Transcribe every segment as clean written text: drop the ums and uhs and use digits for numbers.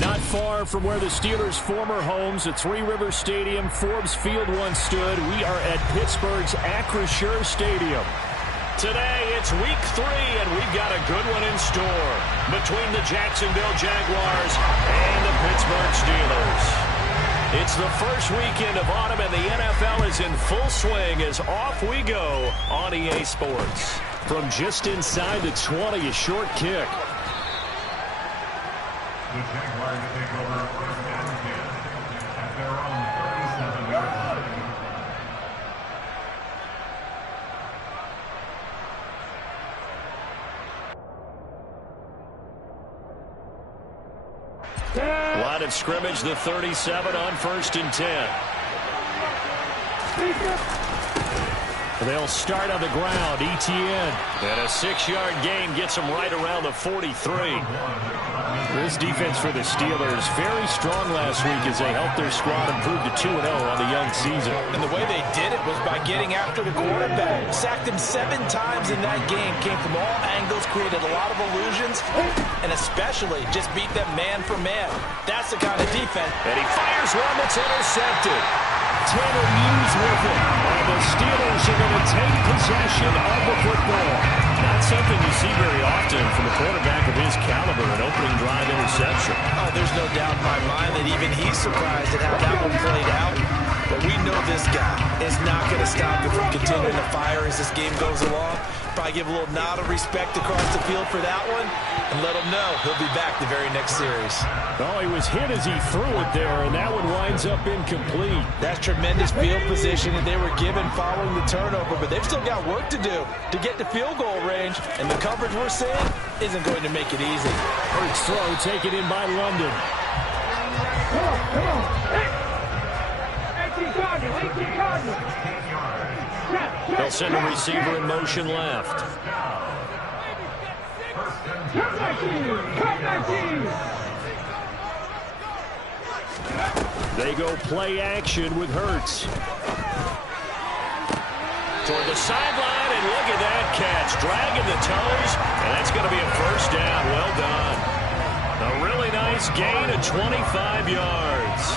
Not far from where the Steelers' former homes at Three Rivers Stadium, Forbes Field once stood, we are at Pittsburgh's Acrisure Stadium. Today, it's week 3, and we've got a good one in store between the Jacksonville Jaguars and the Pittsburgh Steelers. It's the first weekend of autumn, and the NFL is in full swing as off we go on EA Sports. From just inside the 20, a short kick. The Jaguars take over first and 10 at their own 37-yard line. Line of scrimmage, the 37 on 1st and 10. They'll start on the ground. ETN. And a 6-yard gain gets them right around the 43. This defense for the Steelers, very strong last week as they helped their squad improve to 2-0 on the young season. And the way they did it was by getting after the quarterback. Sacked him 7 times in that game. Came from all angles, created a lot of illusions, and especially just beat them man for man. That's the kind of defense. And he fires one that's intercepted. Tanner Muse with it. And the Steelers are going to take possession of the football. Not something you see very often from a quarterback of his caliber, an opening drive interception. Oh, there's no doubt in my mind that even he's surprised at how that one played out. But we know this guy is not going to stop him from continuing to fire as this game goes along. Probably give a little nod of respect across the field for that one and let him know he'll be back the very next series. Oh, he was hit as he threw it there, and that one winds up incomplete. That's tremendous field position that they were given following the turnover, but they've still got work to do to get to field goal range, and the coverage we're seeing isn't going to make it easy. Hurts throw taken in by London. Come on. They'll send a receiver in motion left. They go play action with Hurts. Toward the sideline, and look at that catch. Dragging the toes, and that's going to be a first down. Well done. A really nice gain of 25 yards.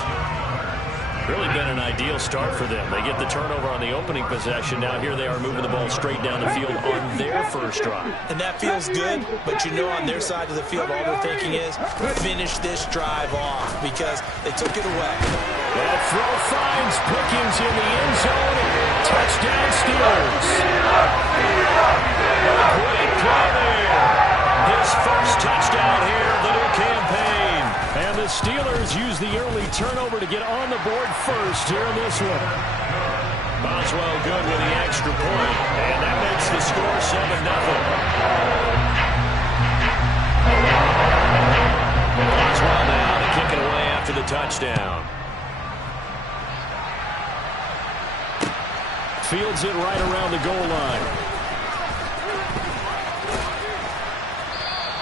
Really been an ideal start for them. They get the turnover on the opening possession. Now here they are moving the ball straight down the field on their first drive. And that feels good, but you know on their side of the field all they're thinking is finish this drive off because they took it away. That throw finds Pickens in the end zone. Touchdown Steelers. A great play there. His first touchdown here of the new campaign. And the Steelers use the early turnover to get on the board first here in this one. Boswell good with the extra point, and that makes the score 7-0. Boswell now to kick it away after the touchdown. Fields it right around the goal line.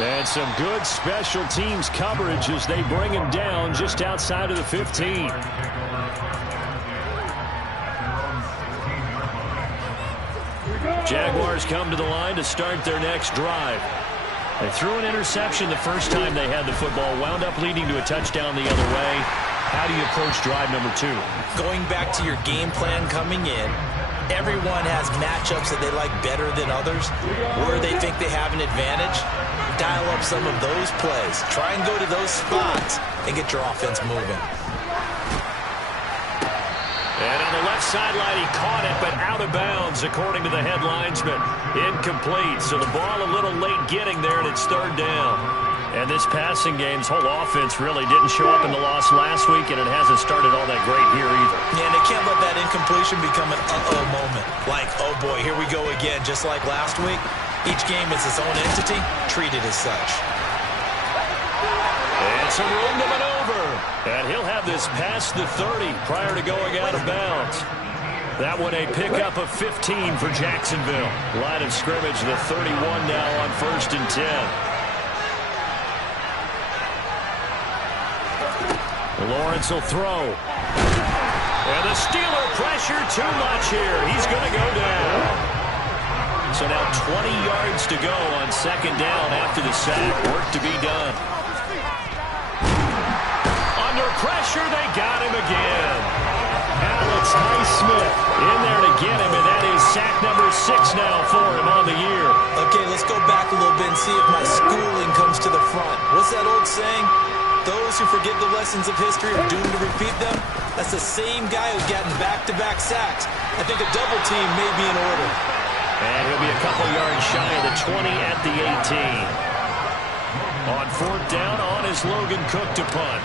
And some good special teams coverage as they bring him down just outside of the 15. Jaguars come to the line to start their next drive. They threw an interception the first time they had the football, wound up leading to a touchdown the other way. How do you approach drive number 2? Going back to your game plan coming in, everyone has matchups that they like better than others, where they think they have an advantage. Dial up some of those plays. Try and go to those spots and get your offense moving. And on the left sideline, he caught it, but out of bounds, according to the head linesman. Incomplete, so the ball a little late getting there, and it's 3rd down. And this passing game's whole offense really didn't show up in the loss last week, and it hasn't started all that great here either. Yeah, and they can't let that incompletion become an uh-oh moment. Like, oh boy, here we go again, just like last week. Each game is its own entity, treated as such. And some room to maneuver. And he'll have this past the 30 prior to going out of bounds. That one a pickup of 15 for Jacksonville. Line of scrimmage, the 31 now on 1st and 10. Lawrence will throw. And the Steeler pressure too much here. He's going to go down. So now 20 yards to go on 2nd down after the sack. Work to be done. get him, and that is sack number 6 now for him on the year. Okay, let's go back a little bit and see if my schooling comes to the front. What's that old saying? Those who forget the lessons of history are doomed to repeat them. That's the same guy who's gotten back-to-back sacks. I think a double team may be in order. And he'll be a couple yards shy of the 20 at the 18. On 4th down, on is Logan Cook to punt.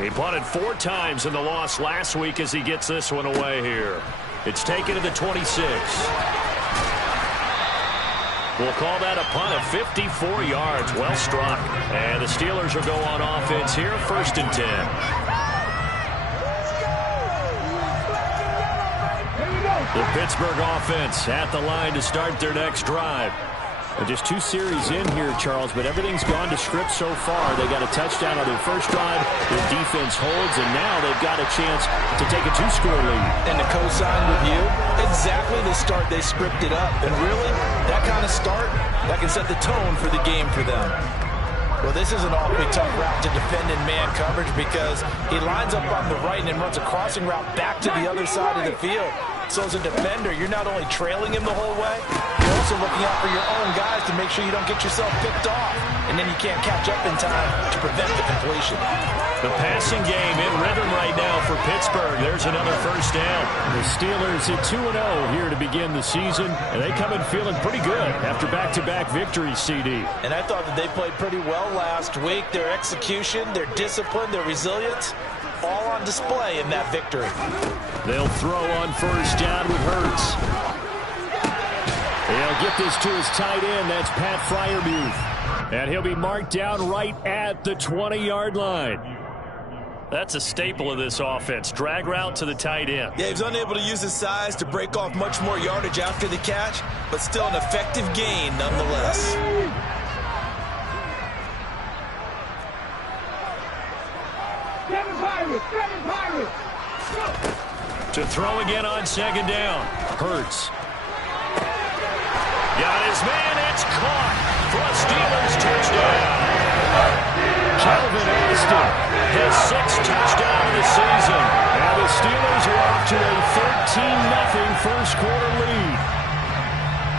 He punted 4 times in the loss last week as he gets this one away here. It's taken to the 26. We'll call that a punt of 54 yards. Well struck. And the Steelers will go on offense here, 1st and 10. The Pittsburgh offense at the line to start their next drive. And just 2 series in here, Charles, but everything's gone to script so far. They got a touchdown on their first drive. Their defense holds, and now they've got a chance to take a 2-score lead. And to co-sign with you, exactly the start they scripted up. And really, that kind of start, that can set the tone for the game for them. Well, this is an awfully tough route to defend in man coverage because he lines up on the right and then runs a crossing route back to the other side of the field. So as a defender, you're not only trailing him the whole way, you're also looking out for your own guys to make sure you don't get yourself picked off. And then you can't catch up in time to prevent the completion. The passing game in rhythm right now for Pittsburgh. There's another 1st down. The Steelers at 2-0 here to begin the season, and they come in feeling pretty good after back-to-back victories, CD. And I thought that they played pretty well last week. Their execution, their discipline, their resilience, all on display in that victory. They'll throw on 1st down with Hurts. He'll get this to his tight end. That's Pat Freiermuth. And he'll be marked down right at the 20-yard line. That's a staple of this offense. Drag route to the tight end. Yeah, he was unable to use his size to break off much more yardage after the catch, but still an effective gain nonetheless. To throw again on 2nd down. Hurts. Got his man. It's caught for a Steelers touchdown. Calvin Austin, his 6th touchdown of the season. And the Steelers are off to a 13-0 first-quarter lead.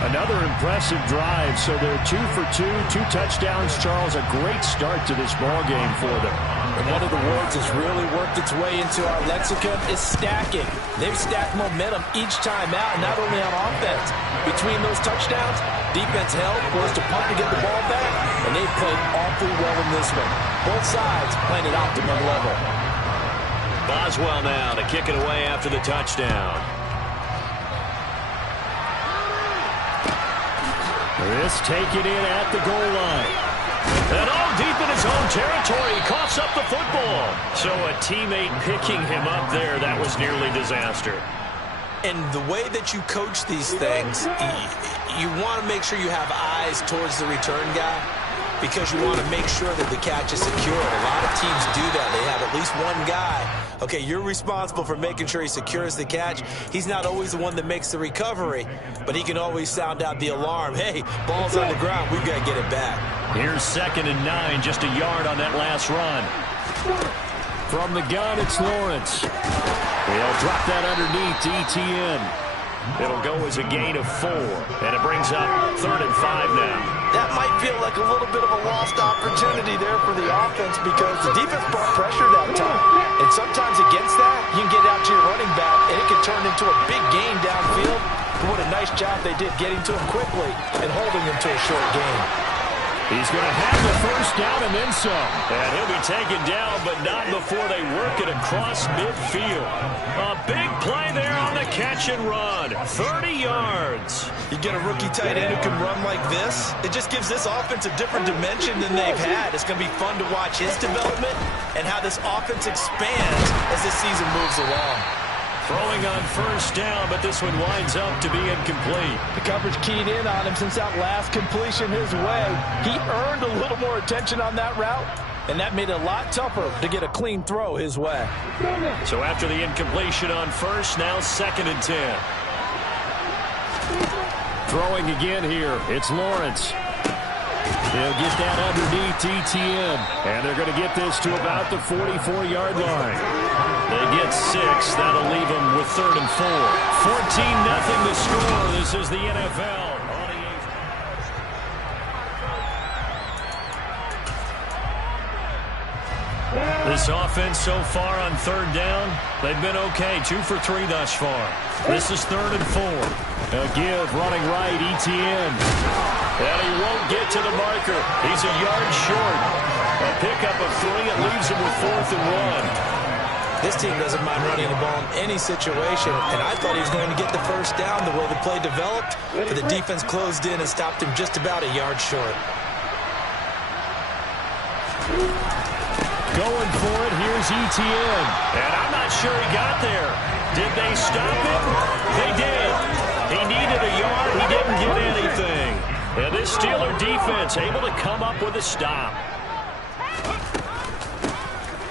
Another impressive drive, so they're 2 for 2, 2 touchdowns. Charles, a great start to this ball game for them. And one of the words that's really worked its way into our lexicon is stacking. They've stacked momentum each time out, not only on offense. Between those touchdowns, defense held, forced to punt to get the ball back, and they've played awfully well in this one. Both sides playing at optimum level. Boswell now to kick it away after the touchdown. This taken in at the goal line. And all deep in his own territory, he coughs up the football. So a teammate picking him up there, that was nearly disaster. And the way that you coach these things, you want to make sure you have eyes towards the return guy because you want to make sure that the catch is secured. A lot of teams do that. They have at least one guy. Okay, you're responsible for making sure he secures the catch. He's not always the one that makes the recovery, but he can always sound out the alarm. Hey, ball's on the ground. We've got to get it back. Here's 2nd and 9, just a yard on that last run. From the gun, it's Lawrence. He'll drop that underneath to ETN. It'll go as a gain of 4, and it brings up 3rd and 5 now. That might feel like a little bit of a lost opportunity there for the offense because the defense brought pressure that time. And sometimes against that, you can get out to your running back, and it can turn into a big gain downfield. But what a nice job they did getting to him quickly and holding him to a short gain. He's going to have the 1st down and then some. And he'll be taken down, but not before they work it across midfield. A big play there on the catch and run. 30 yards. You get a rookie tight end who can run like this, it just gives this offense a different dimension than they've had. It's going to be fun to watch his development and how this offense expands as this season moves along. Throwing on 1st down, but this one winds up to be incomplete. The coverage keyed in on him since that last completion his way. He earned a little more attention on that route, and that made it a lot tougher to get a clean throw his way. So after the incompletion on 1st, now 2nd and 10. Throwing again here, it's Lawrence. He'll get that underneath ETN. And they're going to get this to about the 44-yard line. They get 6. That'll leave them with 3rd and 4. 14-0 the score. This is the NFL. This offense so far on 3rd down, they've been okay. 2 for 3 thus far. This is 3rd and 4. A give running right, ETN. And he won't get to the marker. He's a yard short. A pickup of 3. It leaves him with 4th and 1. This team doesn't mind running the ball in any situation, and I thought he was going to get the first down the way the play developed, but the defense closed in and stopped him just about a yard short. Going for it, here's ETN. And I'm not sure he got there. Did they stop him? They did. He needed a yard. He didn't get anything. And this Steeler defense able to come up with a stop.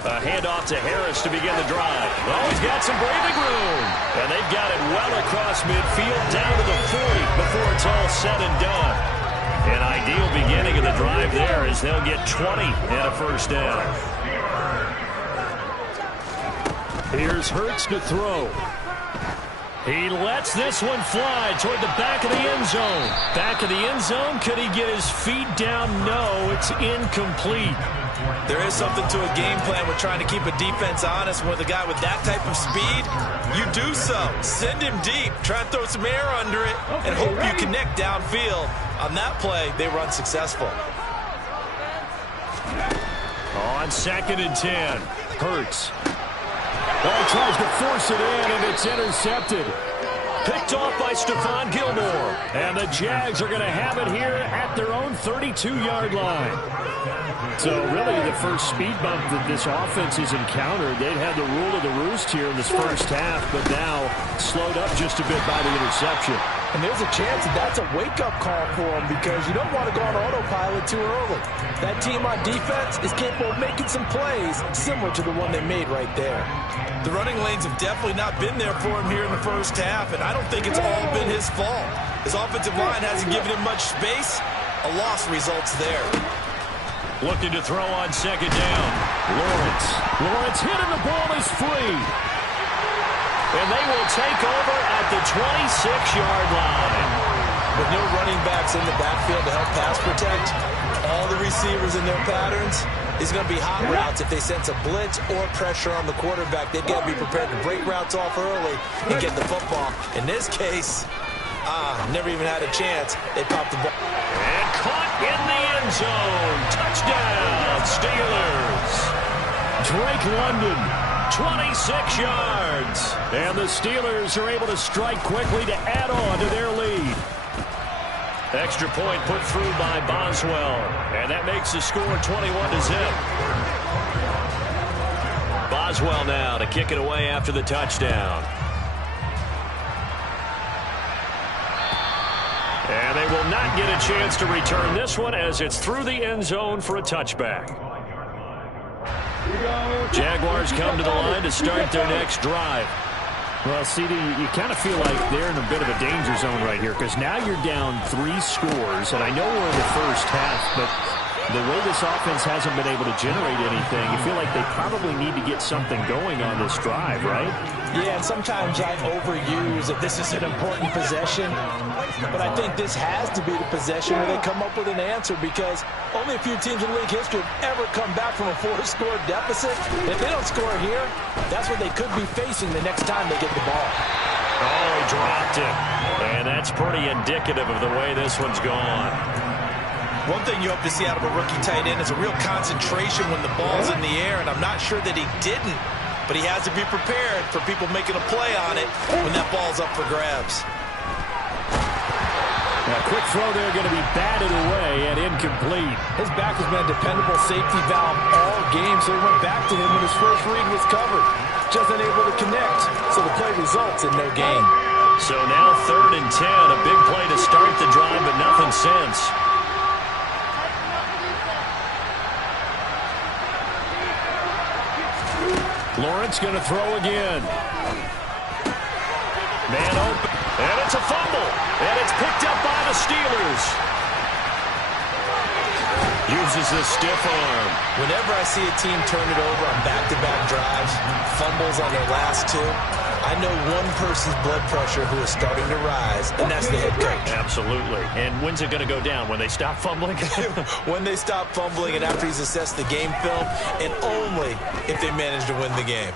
A handoff to Harris to begin the drive. Oh, he's got some breathing room. And they've got it well across midfield down to the 40 before it's all said and done. An ideal beginning of the drive there as they'll get 20 and a first down. Here's Hurts to throw. He lets this one fly toward the back of the end zone. Back of the end zone. Could he get his feet down? No, it's incomplete. There is something to a game plan with trying to keep a defense honest. With a guy with that type of speed, you do so. Send him deep. Try and throw some air under it and hope you connect downfield. On that play, they were unsuccessful. On 2nd and 10, Hurts. Oh, he tries to force it in, and it's intercepted. Picked off by Stephon Gilmore. And the Jags are going to have it here at their own 32-yard line. So really the first speed bump that this offense has encountered, they'd had the rule of the roost here in this first half, but now slowed up just a bit by the interception. And there's a chance that that's a wake-up call for them because you don't want to go on autopilot too early. That team on defense is capable of making some plays similar to the one they made right there. The running lanes have definitely not been there for him here in the first half, and I don't think it's all been his fault. His offensive line hasn't given him much space. A loss results there. Looking to throw on 2nd down. Lawrence hit and the ball is free. And they will take over at the 26-yard line. With no running backs in the backfield to help pass protect, all the receivers in their patterns, is going to be hot routes if they sense a blitz or pressure on the quarterback. They've got to be prepared to break routes off early and get the football. In this case, never even had a chance. They popped the ball. And caught in the end zone. Touchdown, Steelers. Drake London, 26 yards. And the Steelers are able to strike quickly to add on to their lead. Extra point put through by Boswell. And that makes the score 21-0. Boswell now to kick it away after the touchdown. And they will not get a chance to return this one as it's through the end zone for a touchback. Jaguars come to the line to start their next drive. Well, CD, you kind of feel like they're in a bit of a danger zone right here because now you're down 3 scores, and I know we're in the first half, but the way this offense hasn't been able to generate anything, you feel like they probably need to get something going on this drive, right? Yeah, and sometimes I overuse that this is an important possession, but I think this has to be the possession where they come up with an answer because only a few teams in league history have ever come back from a 4-score deficit. If they don't score here, that's what they could be facing the next time they get the ball. Oh, he dropped it. And that's pretty indicative of the way this one's gone. One thing you hope to see out of a rookie tight end is a real concentration when the ball's in the air, and I'm not sure that he didn't, but he has to be prepared for people making a play on it when that ball's up for grabs. A quick throw there going to be batted away and incomplete. His back has been a dependable safety valve all game, so he went back to him when his first read was covered. Just unable to connect, so the play results in no gain. So now 3rd and 10, a big play to start the drive, but nothing since. Lawrence going to throw again. Man open, and it's a fumble, and it's picked up by the Steelers. Uses the stiff arm. Whenever I see a team turn it over on back-to-back drives, fumbles on their last two, I know one person's blood pressure who is starting to rise, and that's the head coach. Absolutely. And when's it going to go down? When they stop fumbling? When they stop fumbling and after he's assessed the game film, and only if they manage to win the game.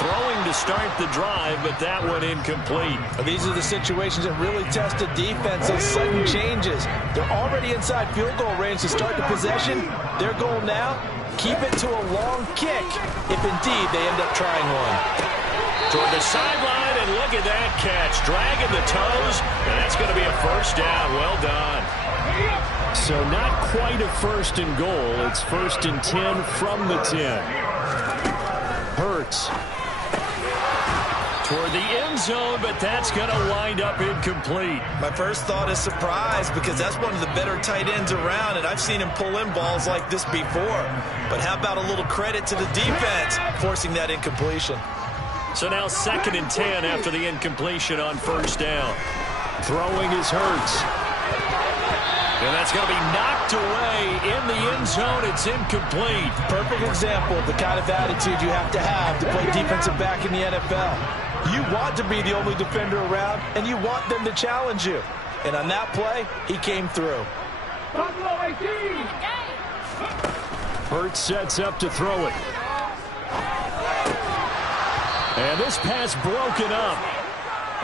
Throwing to start the drive, but that one incomplete. These are the situations that really test a defense, those sudden changes. They're already inside field goal range to start the possession. Their goal now, keep it to a long kick, if indeed they end up trying one. Toward the sideline, and look at that catch. Dragging the toes, and that's going to be a first down. Well done. So not quite a first and goal. It's 1st and 10 from the 10. Hurts. Toward the end zone, but that's going to wind up incomplete. My first thought is surprise, because that's one of the better tight ends around, and I've seen him pull in balls like this before. But how about a little credit to the defense forcing that incompletion? So now 2nd and 10 after the incompletion on first down. Throwing is Hurts. And that's going to be knocked away in the end zone. It's incomplete. Perfect example of the kind of attitude you have to play defensive back in the NFL. You want to be the only defender around, and you want them to challenge you. And on that play, he came through. Hurts sets up to throw it. And this pass broken up.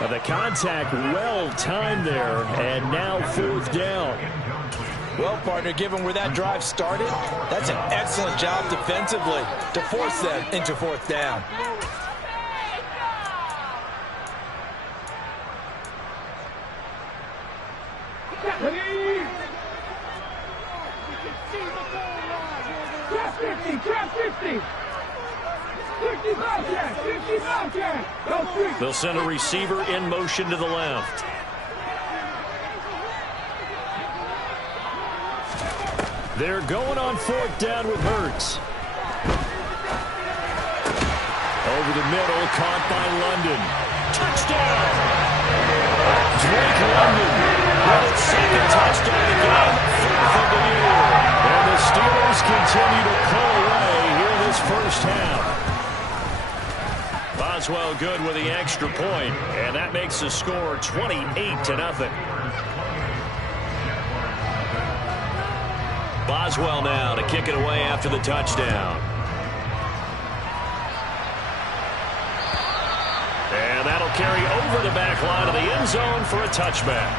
The contact well timed there, and now 4th down. Well, partner, given where that drive started, that's an excellent job defensively to force them into 4th down. They'll send a receiver in motion to the left. They're going on 4th down with Hurts. Over the middle, caught by London. Touchdown! Drake London with its 2nd touchdown of the game, 4th of the year. And the Steelers continue to pull away here this first half. Boswell good with the extra point, and that makes the score 28-0. Boswell now to kick it away after the touchdown. And that'll carry over the back line of the end zone for a touchback.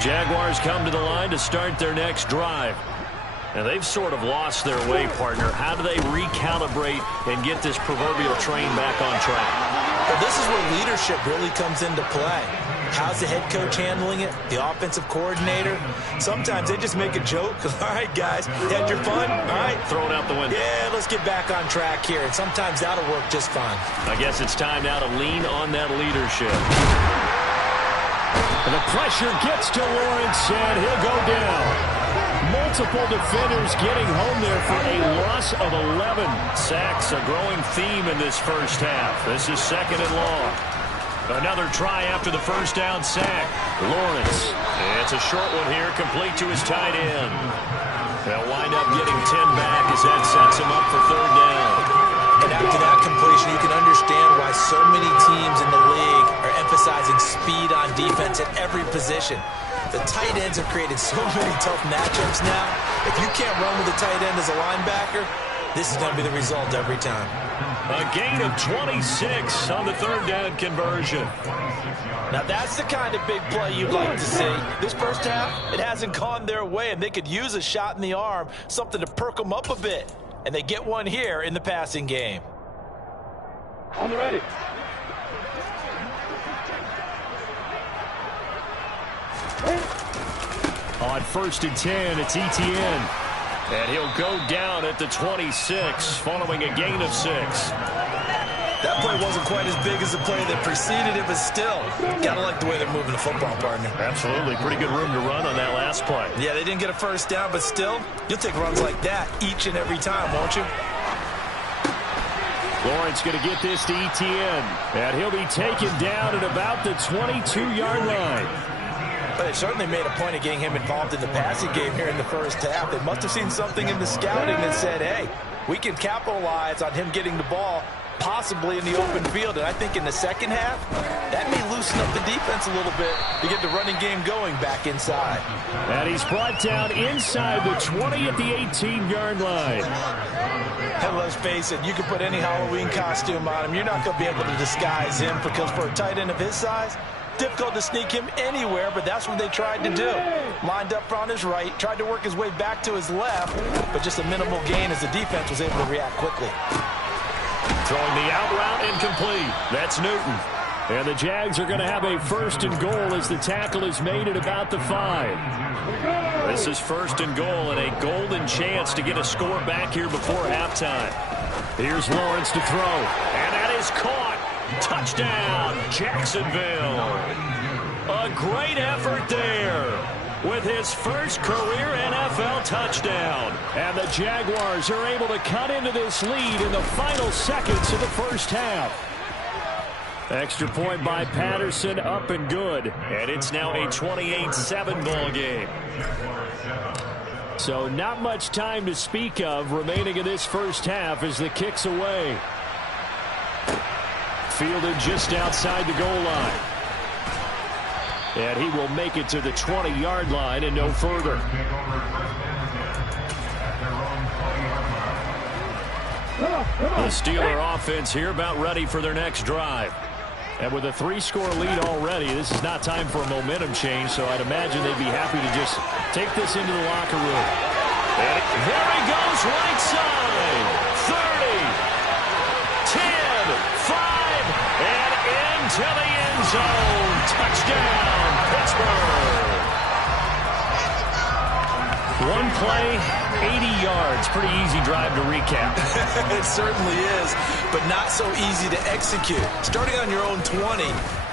Jaguars come to the line to start their next drive. And they've sort of lost their way, partner. How do they recalibrate and get this proverbial train back on track? Well, this is where leadership really comes into play. How's the head coach handling it? The offensive coordinator? Sometimes they just make a joke. All right, guys, you had your fun? All right. Throw it out the window. Yeah, let's get back on track here. And sometimes that'll work just fine. I guess it's time now to lean on that leadership. And the pressure gets to Lawrence, and he'll go down. Multiple defenders getting home there for a loss of 11. Sacks, a growing theme in this first half. This is 2nd and long. Another try after the first down sack. Lawrence. It's a short one here, complete to his tight end. They'll wind up getting 10 back as that sets him up for 3rd down. And after that completion, you can understand why so many teams in the league are emphasizing speed on defense at every position. The tight ends have created so many tough matchups now. If you can't run with a tight end as a linebacker, this is going to be the result every time. A gain of 26 on the 3rd down conversion. Now that's the kind of big play you'd like to see. This first half, it hasn't gone their way, and they could use a shot in the arm, something to perk them up a bit. And they get one here in the passing game. On the ready. On 1st and 10, it's Etienne. And he'll go down at the 26, following a gain of 6. That play wasn't quite as big as the play that preceded it, but still, gotta like the way they're moving the football, partner. Absolutely. Pretty good room to run on that last play. Yeah, they didn't get a first down, but still, you'll take runs like that each and every time, won't you? Lawrence going to get this to Etienne. And he'll be taken down at about the 22-yard line. A Well, they certainly made a point of getting him involved in the passing game here in the first half. They must have seen something in the scouting that said, hey, we can capitalize on him getting the ball possibly in the open field. And I think in the second half, that may loosen up the defense a little bit to get the running game going back inside. And he's brought down inside the 20 at the 18-yard line. And let's face it, you can put any Halloween costume on him. You're not going to be able to disguise him because for a tight end of his size, difficult to sneak him anywhere, but that's what they tried to do. Lined up on his right, tried to work his way back to his left, but just a minimal gain as the defense was able to react quickly. Throwing the out route incomplete. That's Newton. And the Jags are going to have a 1st and goal as the tackle is made at about the 5. This is 1st and goal and a golden chance to get a score back here before halftime. Here's Lawrence to throw. And that is caught. Touchdown, Jacksonville. A great effort there with his first career NFL touchdown. And the Jaguars are able to cut into this lead in the final seconds of the first half. Extra point by Patterson, up and good. And it's now a 28-7 ball game. So not much time to speak of remaining in this first half as the kick's away. Fielded just outside the goal line. And he will make it to the 20-yard line and no further. The Steeler offense here about ready for their next drive. And with a 3-score lead already, this is not time for a momentum change, so I'd imagine they'd be happy to just take this into the locker room. And there he goes, right side. 30, 10, 5, and into the end zone. Touchdown, Pittsburgh. One play, 80 yards. Pretty easy drive to recap. It certainly is, but not so easy to execute. Starting on your own 20,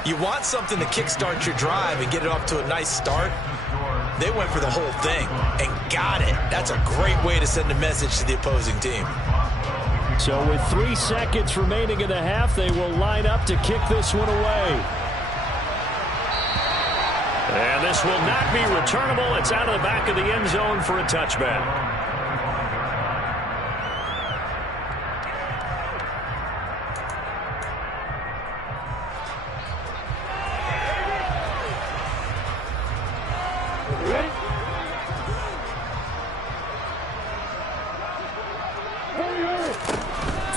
you want something to kickstart your drive and get it off to a nice start. They went for the whole thing and got it. That's a great way to send a message to the opposing team. So with 3 seconds remaining in the half, they will line up to kick this one away. And this will not be returnable. It's out of the back of the end zone for a touchback.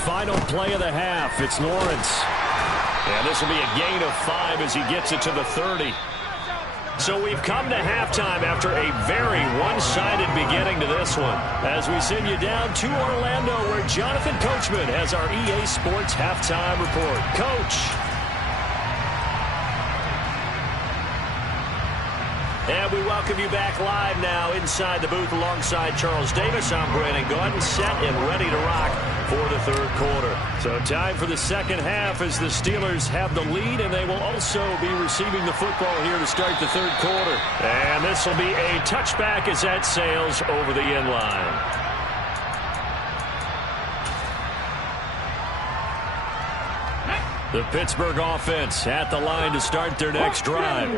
Final play of the half. It's Lawrence. And this will be a gain of 5 as he gets it to the 30. So we've come to halftime after a very one-sided beginning to this one. As we send you down to Orlando, where Jonathan Coachman has our EA Sports halftime report. Coach. And we welcome you back live now inside the booth alongside Charles Davis. I'm Brandon Gaudin, set and ready to rock for the third quarter. So time for the second half as the Steelers have the lead, and they will also be receiving the football here to start the third quarter. And this will be a touchback as that sails over the end line. The Pittsburgh offense at the line to start their next drive.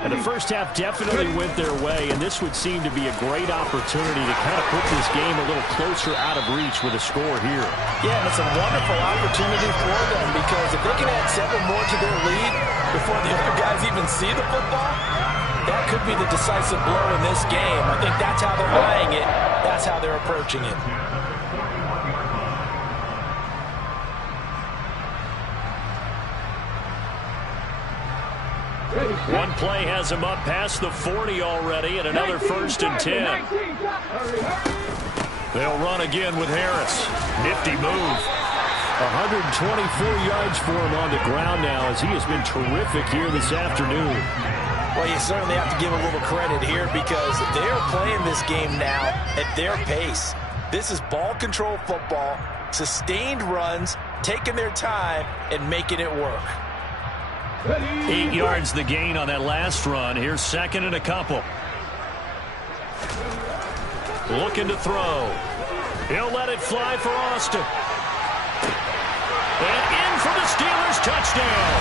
And the first half definitely went their way, and this would seem to be a great opportunity to kind of put this game a little closer out of reach with a score here. Yeah, and it's a wonderful opportunity for them because if they can add 7 more to their lead before the other guys even see the football, that could be the decisive blow in this game. I think that's how they're eyeing it. That's how they're approaching it. One play has him up past the 40 already, and another 1st and 10. They'll run again with Harris. Nifty move. 124 yards for him on the ground now as he has been terrific here this afternoon. Well, you certainly have to give a little credit here because they are playing this game now at their pace. This is ball control football, sustained runs, taking their time, and making it work. 8 yards the gain on that last run. Here's 2nd and a couple. Looking to throw. He'll let it fly for Austin. And in for the Steelers touchdown.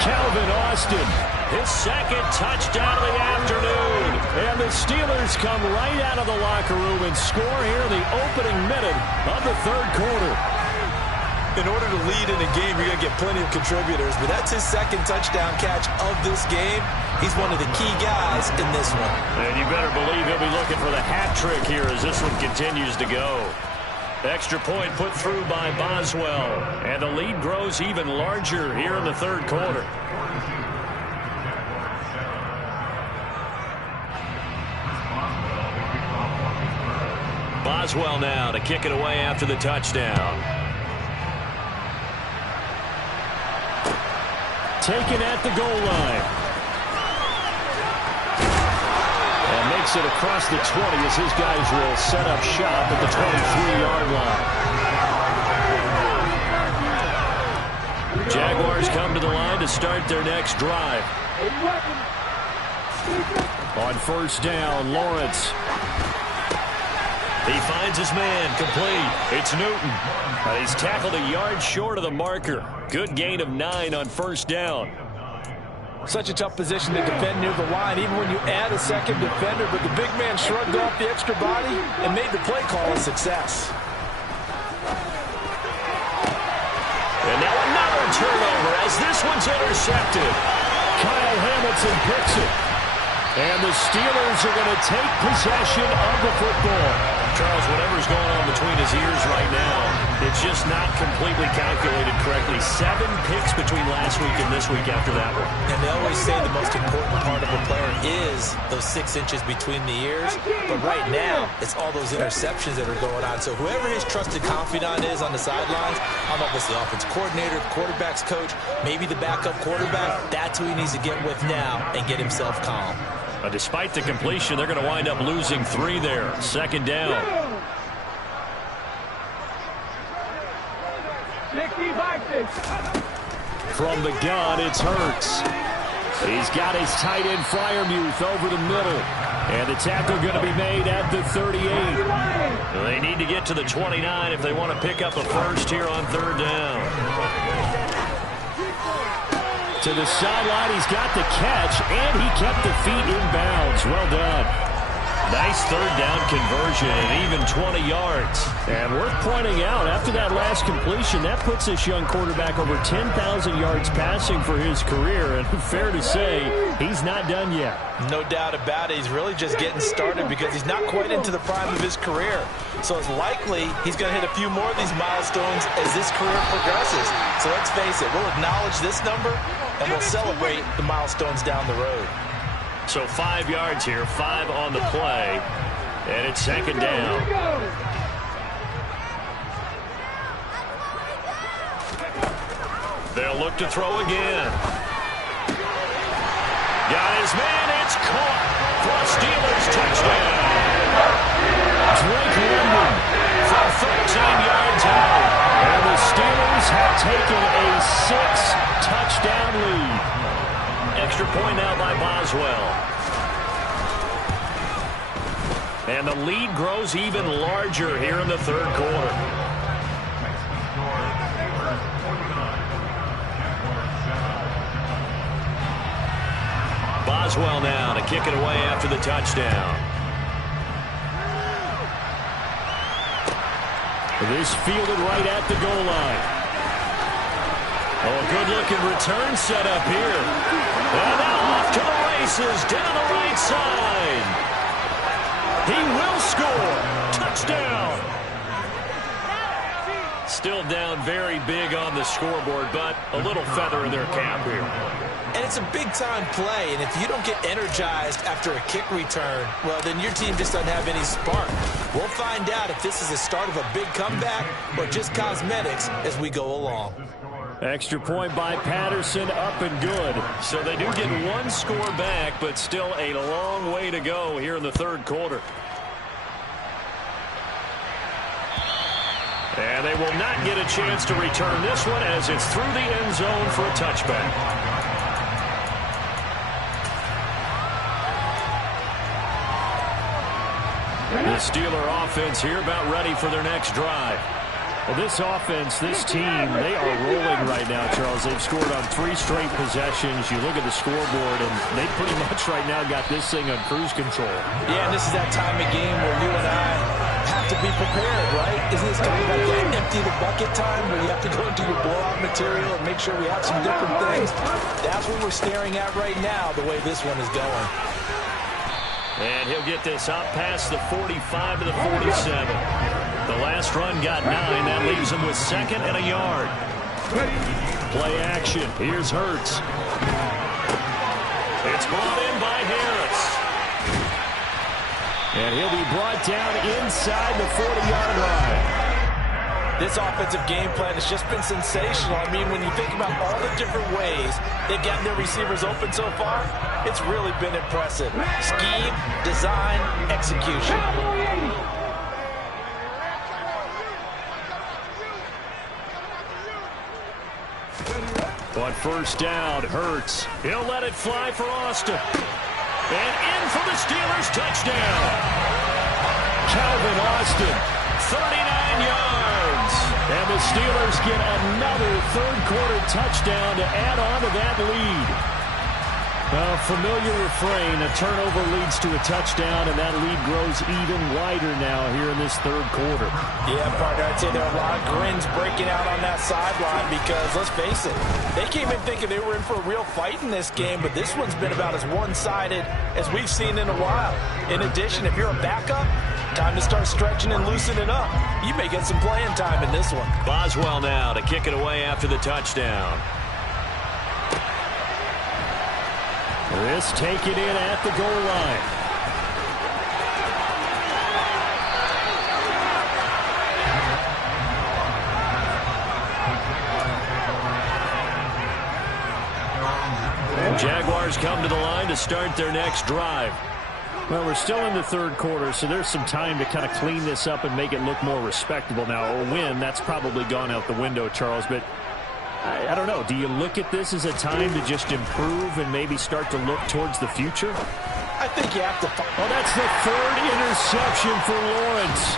Calvin Austin His second touchdown of the afternoon. And the Steelers come right out of the locker room and score here in the opening minute of the third quarter. In order to lead in a game, you're going to get plenty of contributors, but that's his second touchdown catch of this game. He's one of the key guys in this one. And you better believe he'll be looking for the hat trick here as this one continues to go. Extra point put through by Boswell. And the lead grows even larger here in the third quarter. Boswell now to kick it away after the touchdown. Taken at the goal line. And makes it across the 20 as his guys will set up shop at the 23-yard line. Jaguars come to the line to start their next drive. On first down, Lawrence. He finds his man, complete. It's Newton. He's tackled a yard short of the marker. Good gain of 9 on first down. Such a tough position to defend near the line, even when you add a second defender, but the big man shrugged off the extra body and made the play call a success. And now another turnover as this one's intercepted. Kyle Hamilton picks it. And the Steelers are going to take possession of the football. Charles, whatever's going on between his ears right now, it's just not completely calculated correctly. 7 picks between last week and this week after that one. And they always say the most important part of a player is those 6 inches between the ears. But right now, it's all those interceptions that are going on. So whoever his trusted confidant is on the sidelines, I don't know if it's the offense coordinator, the quarterback's coach, maybe the backup quarterback, that's who he needs to get with now and get himself calm. Despite the completion, they're going to wind up losing 3 there. Second down. From the gun, it's Hurts. He's got his tight end Freiermuth over the middle. And the tackle going to be made at the 38. They need to get to the 29 if they want to pick up a first here on third down. To the sideline, he's got the catch, and he kept the feet in bounds. Well done. Nice third down conversion and even 20 yards. And worth pointing out, after that last completion, that puts this young quarterback over 10,000 yards passing for his career. And fair to say, he's not done yet. No doubt about it. He's really just getting started because he's not quite into the prime of his career. So it's likely he's going to hit a few more of these milestones as this career progresses. So let's face it, we'll acknowledge this number and we'll celebrate the milestones down the road. So 5 yards here, 5 on the play, and it's second down. They'll look to throw again. Got his man, it's caught for a Steelers touchdown. Drake London from 13 yards out, and the Steelers have taken a 6-touchdown lead. Extra point now by Boswell. And the lead grows even larger here in the third quarter. Boswell now to kick it away after the touchdown. This fielded right at the goal line. Oh, a good-looking return set up here. And now off to the races down the right side. He will score. Touchdown. Still down very big on the scoreboard, but a little feather in their cap here. And it's a big-time play, and if you don't get energized after a kick return, well, then your team just doesn't have any spark. We'll find out if this is the start of a big comeback or just cosmetics as we go along. Extra point by Patterson, up and good. So they do get one score back, but still a long way to go here in the third quarter. And they will not get a chance to return this one as it's through the end zone for a touchback. The Steeler offense here about ready for their next drive. Well, this offense, this team, they are rolling right now, Charles. They've scored on 3 straight possessions. You look at the scoreboard, and they pretty much right now got this thing on cruise control. Yeah, and this is that time of game where you and I have to be prepared, right? Isn't this kind of like that empty the bucket time where you have to go into your blowout material and make sure we have some different things? That's what we're staring at right now, the way this one is going. And he'll get this up past the 45 to the 47. The last run got 9. That leaves him with 2nd and a yard. Play action. Here's Hurts. It's brought in by Harris. And he'll be brought down inside the 40-yard line. This offensive game plan has just been sensational. I mean, when you think about all the different ways they've gotten their receivers open so far, it's really been impressive. Scheme, design, execution. On first down, Hurts. He'll let it fly for Austin. And in for the Steelers, touchdown. Calvin Austin, 39 yards. And the Steelers get another third-quarter touchdown to add on to that lead. A familiar refrain, a turnover leads to a touchdown, and that lead grows even wider now here in this third quarter. Yeah, partner, I'd say there are a lot of grins breaking out on that sideline because, let's face it, they came in thinking they were in for a real fight in this game, but this one's been about as one-sided as we've seen in a while. In addition, if you're a backup, time to start stretching and loosening up. You may get some playing time in this one. Boswell now to kick it away after the touchdown. This take it in at the goal line. Jaguars come to the line to start their next drive. Well, we're still in the third quarter, so there's some time to kind of clean this up and make it look more respectable. Now, a win, that's probably gone out the window, Charles, but I don't know. Do you look at this as a time to just improve and maybe start to look towards the future? I think you have to. Oh, that's the 3rd interception for Lawrence.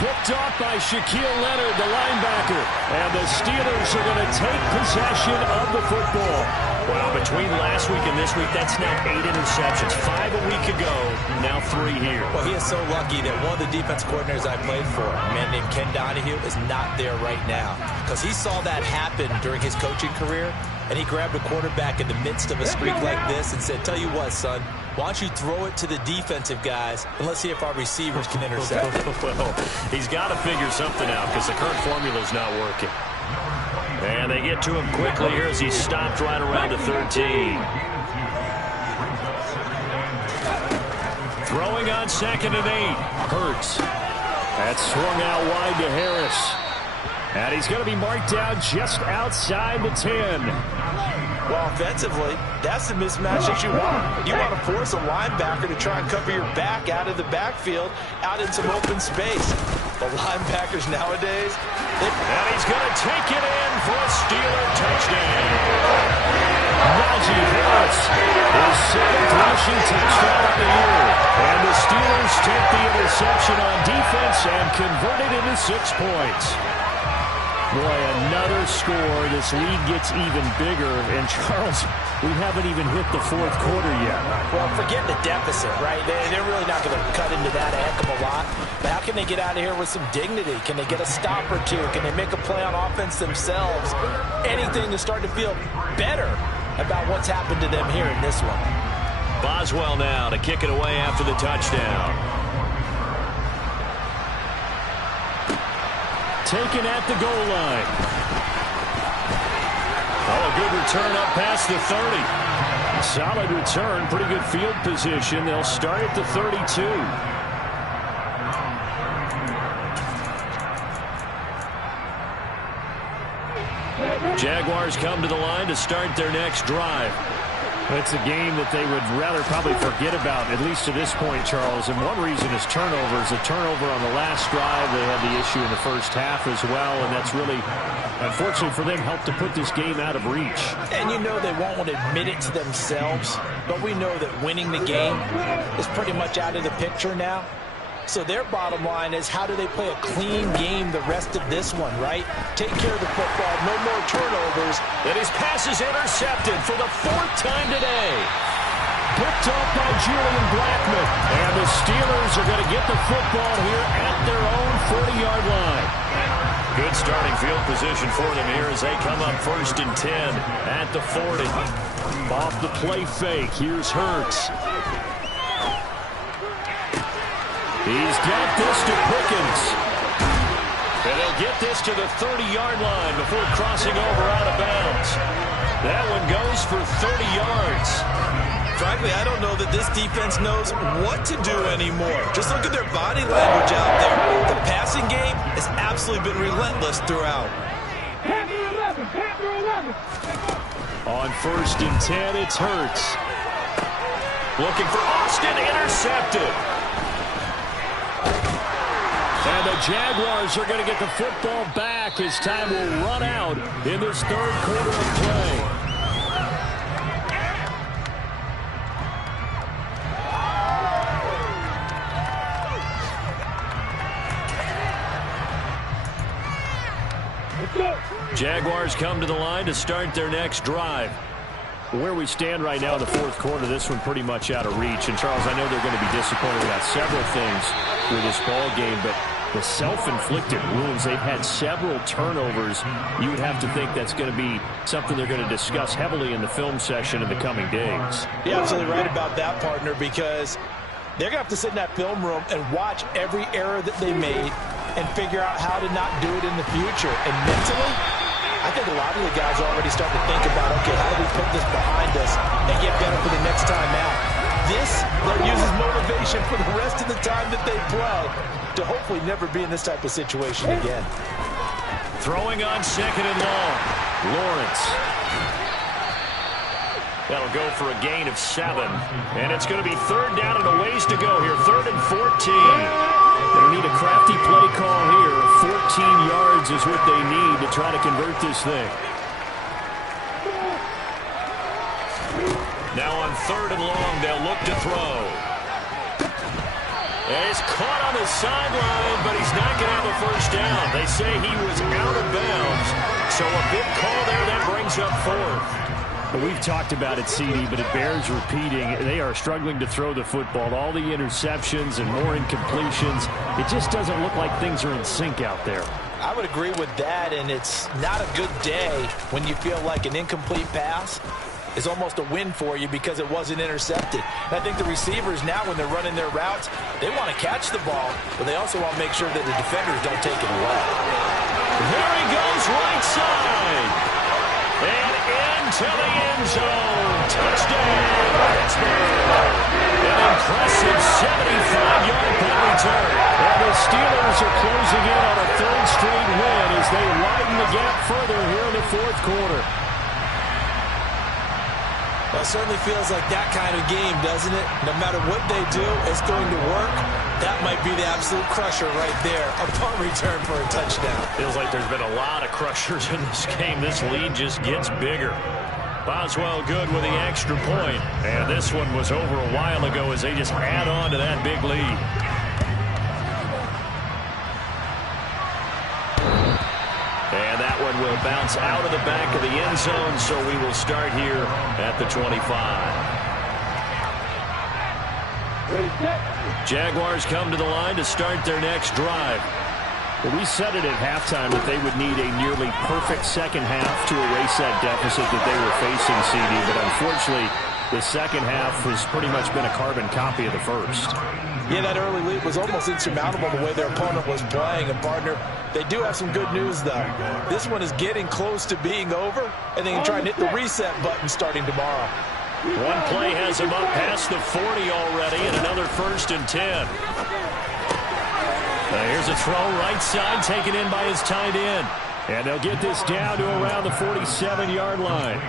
Picked off by Shaquille Leonard, the linebacker. And the Steelers are going to take possession of the football. Well, between last week and this week, that's now 8 interceptions. 5 a week ago, now 3 here. Well, he is so lucky that one of the defense coordinators I played for, a man named Ken Donahue, is not there right now. Because he saw that happen during his coaching career, and he grabbed a quarterback in the midst of a streak like this and said, tell you what, son, why don't you throw it to the defensive guys, and let's see if our receivers can intercept. Well, he's got to figure something out because the current formula's not working. And they get to him quickly here as he stopped right around the 13. Throwing on 2nd and 8. Hurts. That's swung out wide to Harris. And he's going to be marked down just outside the 10. Well, offensively, that's the mismatch that you want. You want to force a linebacker to try and cover your back out of the backfield, out in some open space. The linebackers nowadays, and he's going to take it in for a Steeler touchdown. Najee Harris, his 7th rushing touchdown of the year. And the Steelers take the interception on defense and convert it into 6 points. Boy, another score. This lead gets even bigger. And, Charles, we haven't even hit the 4th quarter yet. Well, forget the deficit, right? They're really not going to cut into that a heck of a lot. But how can they get out of here with some dignity? Can they get a stop or two? Can they make a play on offense themselves? Anything to start to feel better about what's happened to them here in this one. Boswell now to kick it away after the touchdown. Taken at the goal line. Oh, a good return up past the 30. Solid return, pretty good field position. They'll start at the 32. Jaguars come to the line to start their next drive. It's a game that they would rather probably forget about, at least to this point, Charles. And one reason is turnovers. A turnover on the last drive. They had the issue in the first half as well, and that's really, unfortunately for them, helped to put this game out of reach. And you know they won't want to admit it to themselves, but we know that winning the game is pretty much out of the picture now. So their bottom line is, how do they play a clean game the rest of this one, right? Take care of the football, no more turnovers. And his pass is intercepted for the 4th time today. Picked up by Julian Blackmon. And the Steelers are going to get the football here at their own 40-yard line. Good starting field position for them here as they come up 1st and 10 at the 40. Off the play fake, here's Hurts. He's got this to Pickens. And they'll get this to the 30-yard line before crossing over out of bounds. That one goes for 30 yards. Frankly, I don't know that this defense knows what to do anymore. Just look at their body language out there. The passing game has absolutely been relentless throughout. On 1st and 10, it's Hurts. Looking for Austin, intercepted. And the Jaguars are going to get the football back as time will run out in this 3rd quarter of play. Jaguars come to the line to start their next drive. Where we stand right now in the 4th quarter, this one pretty much out of reach. And, Charles, I know they're going to be disappointed about several things with this ball game, but the self-inflicted wounds, they've had several turnovers. You would have to think that's going to be something they're going to discuss heavily in the film session in the coming days. You're absolutely right about that, partner, because they're going to have to sit in that film room and watch every error that they made and figure out how to not do it in the future. And mentally, I think a lot of the guys are already starting to think about, okay, how do we put this behind us and get better for the next time out? This, they'll use as motivation for the rest of the time that they play to hopefully never be in this type of situation again. Throwing on 2nd and long. Lawrence. That'll go for a gain of 7. And it's going to be 3rd down and a ways to go here. 3rd and 14. They need a crafty play call here. 14 yards is what they need to try to convert this thing. Now on 3rd and long, they'll look to throw. And he's caught on the sideline, but he's not going to have a 1st down. They say he was out of bounds. So a big call there that brings up 4th. We've talked about it, CD, but it bears repeating. They are struggling to throw the football. All the interceptions and more incompletions. It just doesn't look like things are in sync out there. I would agree with that, and it's not a good day when you feel like an incomplete pass is almost a win for you because it wasn't intercepted. And I think the receivers now, when they're running their routes, they want to catch the ball, but they also want to make sure that the defenders don't take it away. There he goes, right side. And into the end zone. Touchdown, Pittsburgh. An impressive 75-yard punt return. And the Steelers are closing in on a 3rd straight win as they widen the gap further here in the 4th quarter. Well, it certainly feels like that kind of game, doesn't it? No matter what they do, it's going to work. That might be the absolute crusher right there. A punt return for a touchdown. Feels like there's been a lot of crushers in this game. This lead just gets bigger. Boswell good with the extra point. And this one was over a while ago as they just add on to that big lead. And that one will bounce out of the back of the end zone, so we will start here at the 25. Jaguars come to the line to start their next drive. Well, we said it at halftime that they would need a nearly perfect second half to erase that deficit that they were facing, CD, but unfortunately, the second half has pretty much been a carbon copy of the first. Yeah, that early lead was almost insurmountable the way their opponent was playing. And, partner, they do have some good news, though. This one is getting close to being over, and they can try and hit the reset button starting tomorrow. One play has him up past the 40 already, and another 1st and 10. Here's a throw right side taken in by his tight end. And they'll get this down to around the 47-yard line.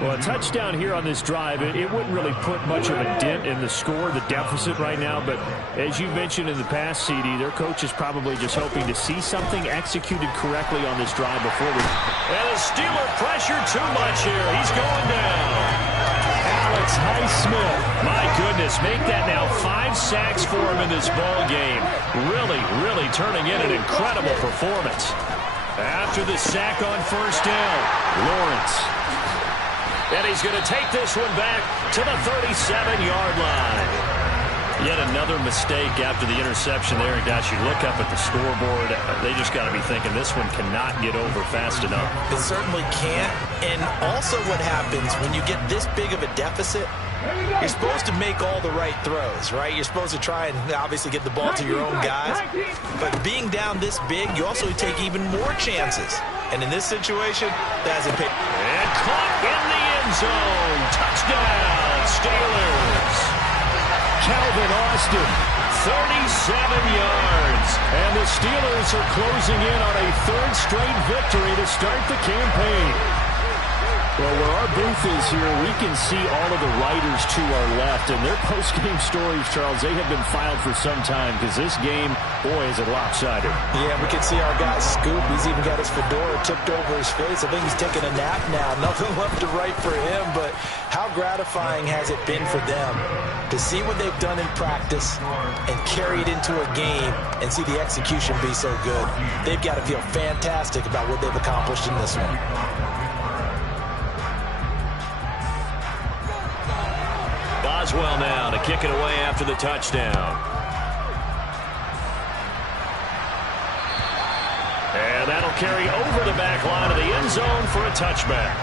Well, a touchdown here on this drive, it wouldn't really put much of a dent in the score, the deficit right now. But as you mentioned in the past, CD, their coach is probably just hoping to see something executed correctly on this drive before we... And the Steeler pressure too much here. He's going down. Alex Highsmith. My goodness. Davis make that now 5 sacks for him in this ball game. Really turning in an incredible performance. After the sack on first down, Lawrence. And he's going to take this one back to the 37-yard line. Yet another mistake after the interception there. And gosh, you look up at the scoreboard, they just got to be thinking this one cannot get over fast enough. It certainly can't. And also what happens when you get this big of a deficit, you're supposed to make all the right throws, right? You're supposed to try and obviously get the ball to your own guys. But being down this big, you also take even more chances. And in this situation, that hasn't paid. And caught in the end zone. Touchdown, Steelers. Calvin Austin, 37 yards. And the Steelers are closing in on a 3rd straight victory to start the campaign. Well, where our booth is here, we can see all of the writers to our left. And their post-game stories, Charles, they have been filed for some time because this game, boy, is it lopsided. Yeah, we can see our guy Scoop. He's even got his fedora tipped over his face. I think he's taking a nap now. Nothing left to write for him, but how gratifying has it been for them to see what they've done in practice and carry it into a game and see the execution be so good. They've got to feel fantastic about what they've accomplished in this one. Boswell now to kick it away after the touchdown. And that'll carry over the back line of the end zone for a touchback.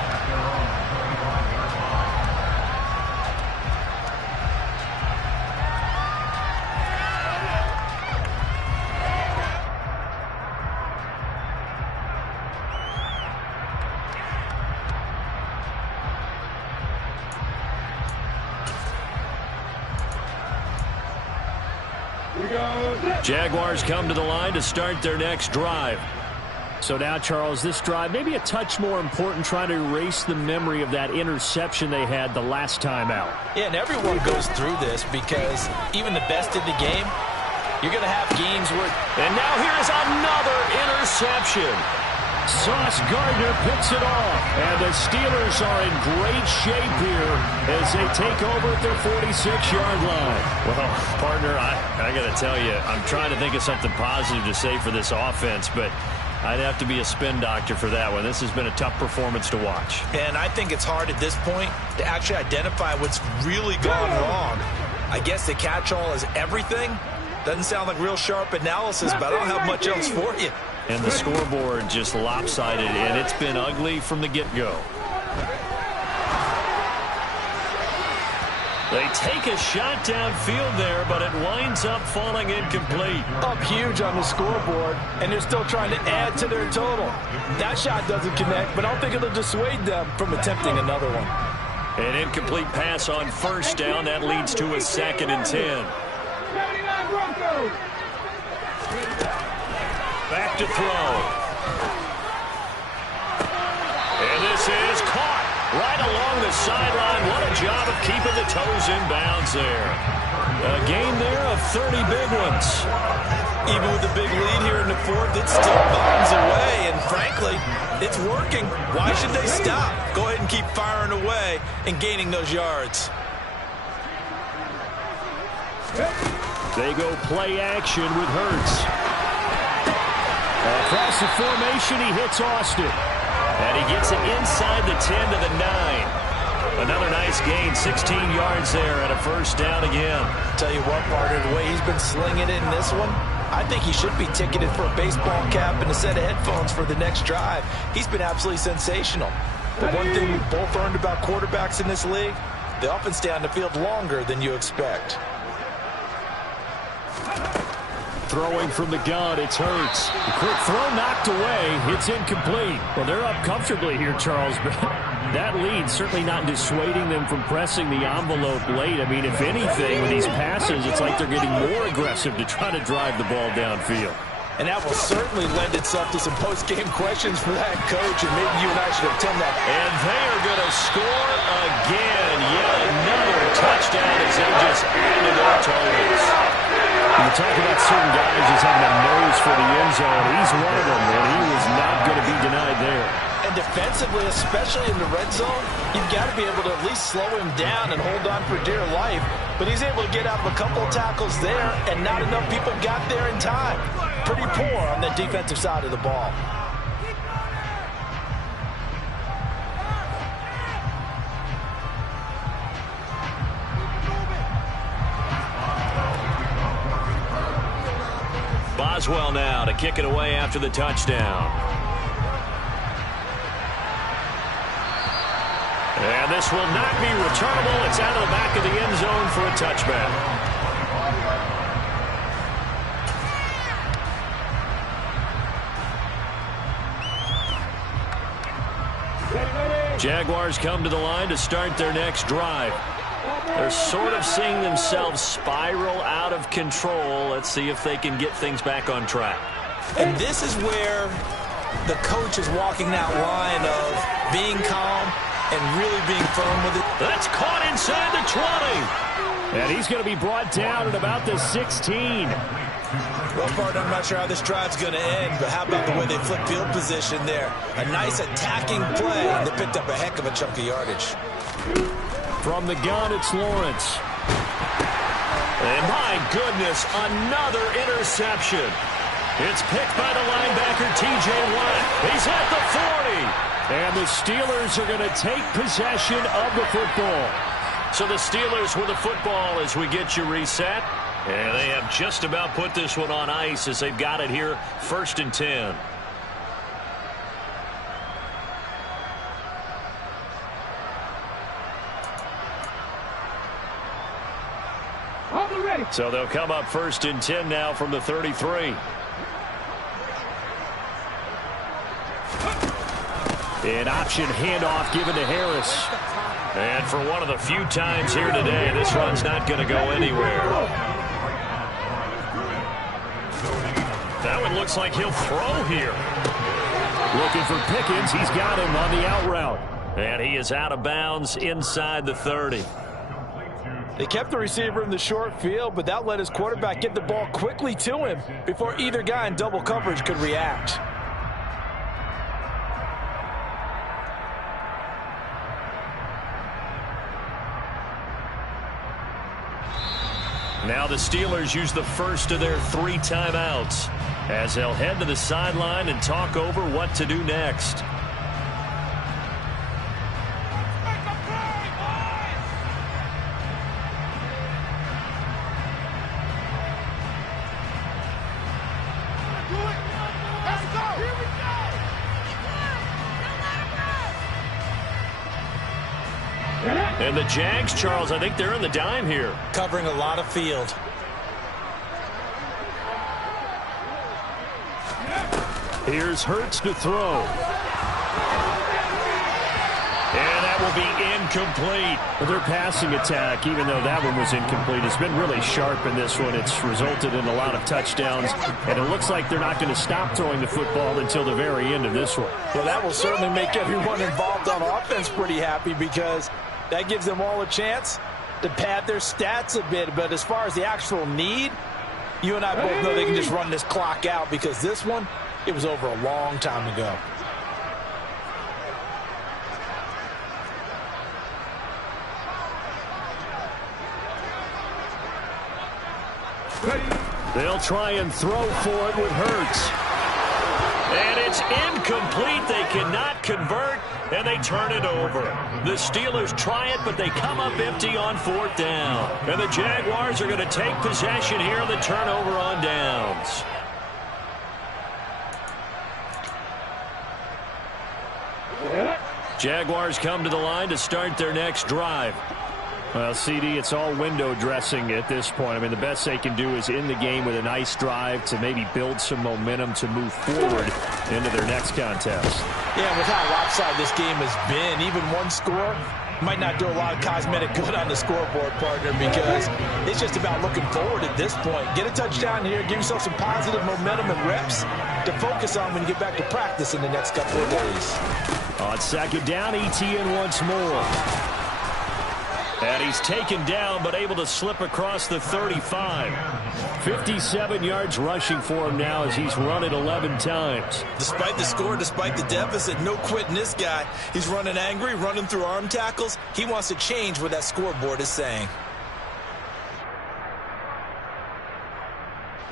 Jaguars come to the line to start their next drive. So now, Charles, this drive maybe a touch more important, trying to erase the memory of that interception they had the last time out. Yeah, and everyone goes through this because even the best in the game, you're going to have games where... And now here's another interception. Sauce Gardner picks it off, and the Steelers are in great shape here as they take over at their 46-yard line. Well, partner, I got to tell you, I'm trying to think of something positive to say for this offense, but I'd have to be a spin doctor for that one. This has been a tough performance to watch. And I think it's hard at this point to actually identify what's really gone wrong. I guess the catch-all is everything. Doesn't sound like real sharp analysis, but I don't have much else for you. And the scoreboard just lopsided, and it's been ugly from the get-go. They take a shot downfield there, but it winds up falling incomplete. Up huge on the scoreboard, and they're still trying to add to their total. That shot doesn't connect, but I don't think it'll dissuade them from attempting another one. An incomplete pass on first down. That leads to a 2nd and 10. Back to throw. And this is caught right along the sideline. What a job of keeping the toes in bounds there. A gain there of 30 big ones. Even with the big lead here in the 4th, it still bombs away. And frankly, it's working. Why should they stop? Go ahead and keep firing away and gaining those yards. They go play action with Hurts. Across the formation, he hits Austin. And he gets it inside the 10 to the 9. Another nice gain, 16 yards there and a first down again. Tell you what, partner, the way he's been slinging it in this one, I think he should be ticketed for a baseball cap and a set of headphones for the next drive. He's been absolutely sensational. The one thing we've both learned about quarterbacks in this league, they often stay on the field longer than you expect. Throwing from the gun, it's Hurts. The quick throw knocked away. It's incomplete. Well, they're up comfortably here, Charles, but that lead certainly not dissuading them from pressing the envelope late. I mean, if anything, with these passes, it's like they're getting more aggressive to try to drive the ball downfield. And that will certainly lend itself to some post-game questions for that coach, and maybe you and I should attend that. And they are going to score again. Yet another touchdown as they just add to their totals. You talk about certain guys just having a nose for the end zone. He's one of them, and he was not going to be denied there. And defensively, especially in the red zone, you've got to be able to at least slow him down and hold on for dear life. but he's able to get out of a couple of tackles there, and not enough people got there in time. Pretty poor on the defensive side of the ball. Boswell now to kick it away after the touchdown. And this will not be returnable. It's out of the back of the end zone for a touchback. Jaguars come to the line to start their next drive. They're sort of seeing themselves spiral out of control. Let's see if they can get things back on track. And this is where the coach is walking that line of being calm and really being firm with it. That's caught inside the 20. And he's going to be brought down at about the 16. Well, partner, I'm not sure how this drive's going to end, but how about the way they flip field position there? A nice attacking play, and they picked up a heck of a chunk of yardage. From the gun, it's Lawrence. And my goodness, another interception. It's picked by the linebacker, T.J. Watt. He's at the 40. And the Steelers are going to take possession of the football. So the Steelers with the football as we get you reset. And they have just about put this one on ice as they've got it here, 1st and 10. So they'll come up 1st and 10 now from the 33. An option handoff given to Harris. And for one of the few times here today, this run's not going to go anywhere. That one looks like he'll throw here. Looking for Pickens. He's got him on the out route. And he is out of bounds inside the 30. They kept the receiver in the short field, but that let his quarterback get the ball quickly to him before either guy in double coverage could react. Now the Steelers use the first of their 3 timeouts as they'll head to the sideline and talk over what to do next. And the Jags, Charles, I think they're in the dime here. Covering a lot of field. Here's Hurts to throw. And that will be incomplete. But their passing attack, even though that one was incomplete, has been really sharp in this one. It's resulted in a lot of touchdowns. And it looks like they're not going to stop throwing the football until the very end of this one. Well, that will certainly make everyone involved on offense pretty happy because that gives them all a chance to pad their stats a bit. But as far as the actual need, you and I both know they can just run this clock out because this one, it was over a long time ago. They'll try and throw for it with Hurts. And it's incomplete. They cannot convert, and they turn it over. The Steelers try it, but they come up empty on 4th down. And the Jaguars are going to take possession here on the turnover on downs. Jaguars come to the line to start their next drive. Well, CD, it's all window dressing at this point. I mean, the best they can do is end the game with a nice drive to maybe build some momentum to move forward into their next contest. Yeah, with how lopsided this game has been, even one score might not do a lot of cosmetic good on the scoreboard, partner, because it's just about looking forward at this point. Get a touchdown here, give yourself some positive momentum and reps to focus on when you get back to practice in the next couple of days. On 2nd down, ETN once more. And he's taken down, but able to slip across the 35. 57 yards rushing for him now as he's run it 11 times. Despite the score, despite the deficit, no quitting this guy. He's running angry, running through arm tackles. He wants to change what that scoreboard is saying.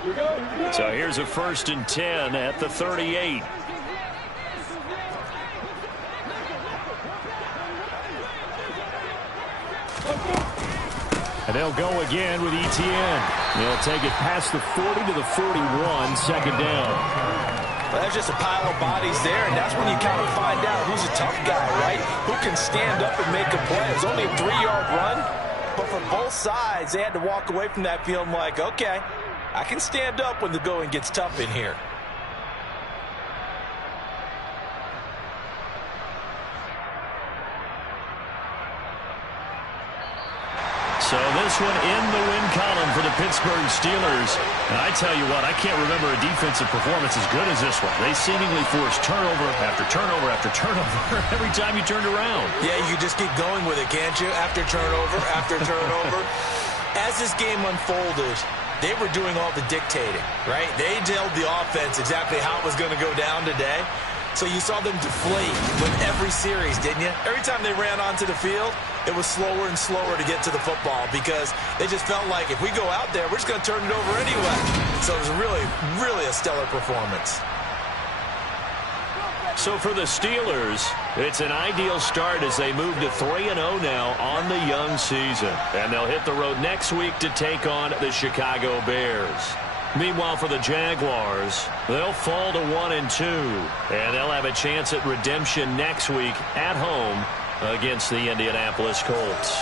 So here's a 1st and 10 at the 38. And they'll go again with Etienne. They'll take it past the 40 to the 41, 2nd down. Well, there's just a pile of bodies there, and that's when you kind of find out who's a tough guy, right? Who can stand up and make a play. It was only a 3-yard run, but for both sides, they had to walk away from that field like, okay, I can stand up when the going gets tough in here. So this one in the win column for the Pittsburgh Steelers. And I tell you what, I can't remember a defensive performance as good as this one. They seemingly forced turnover after turnover after turnover every time you turned around. Yeah, you just keep going with it, can't you? After turnover, after turnover. As this game unfolded, they were doing all the dictating, right? They told the offense exactly how it was going to go down today. So you saw them deflate with every series, didn't you? Every time they ran onto the field, it was slower and slower to get to the football because they just felt like if we go out there, we're just going to turn it over anyway. So it was really a stellar performance. So for the Steelers, it's an ideal start as they move to 3-0 now on the young season. And they'll hit the road next week to take on the Chicago Bears. Meanwhile, for the Jaguars, they'll fall to 1-2, and they'll have a chance at redemption next week at home against the Indianapolis Colts.